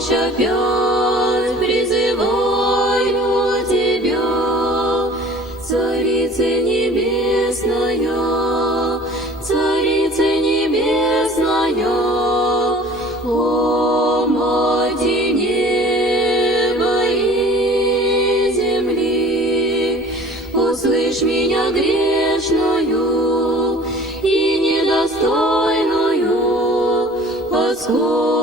помощь опять призываю Тебя, Царица Небесная, Царица Небесная, о Мати неба и земли, услышь меня грешную и недостойную скорби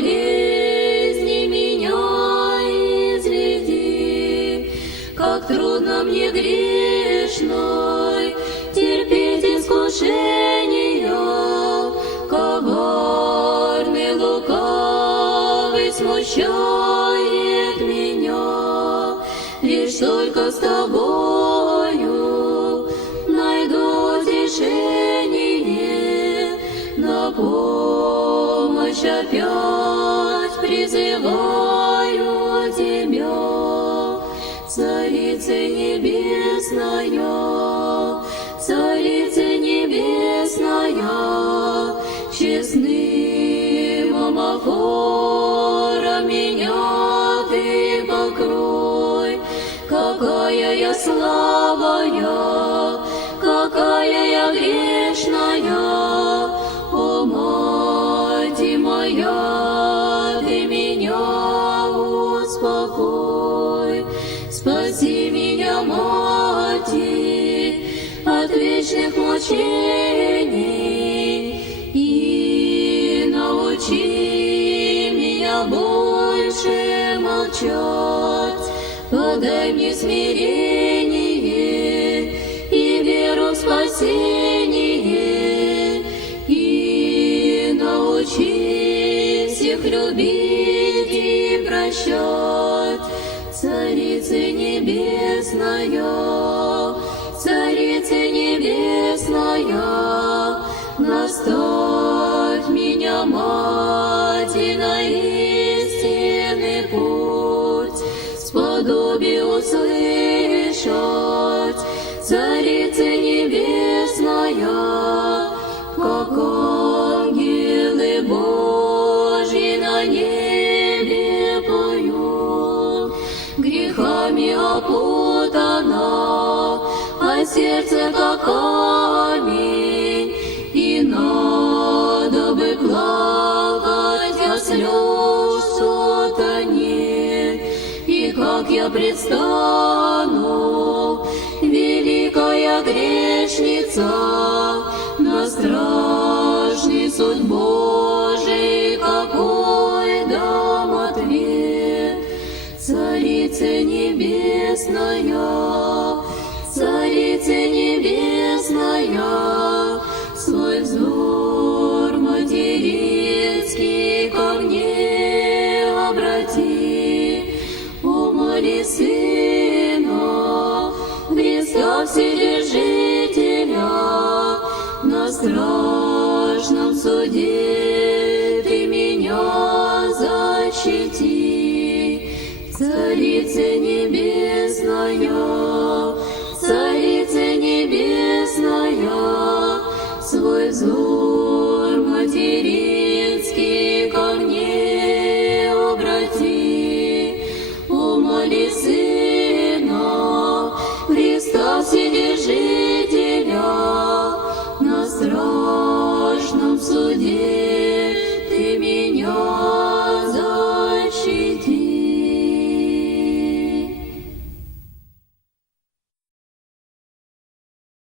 болезни меня изведи, как трудно мне грешной терпеть искушения, коварный лукавый смущает меня, лишь только с тобою призываю тебя, Царица Небесная, Царица Небесная, честным омофором меня ты покрой, какая я слабая, какая я грешная, спаси меня, Мати, от вечных мучений. И научи меня больше молчать, подай мне смирение и веру в спасение, и научи всех любить и прощать, Царица Небесная, Царица Небесная, наставь меня, Мати, на истинный путь, сподоби услышать, Царица Небесная, грехами опутана, а сердце как камень, и надо бы плакать, а слез что-то нет, и как я предстану, великая грешница, на страшный суд Небесная, Царица Небесная, свой взор материнский ко мне обрати, умоли Сына, Христа Вседержителя, на страшном суде ты меня защити, Царица Небесная, Христа Вседержителя, на страшном суде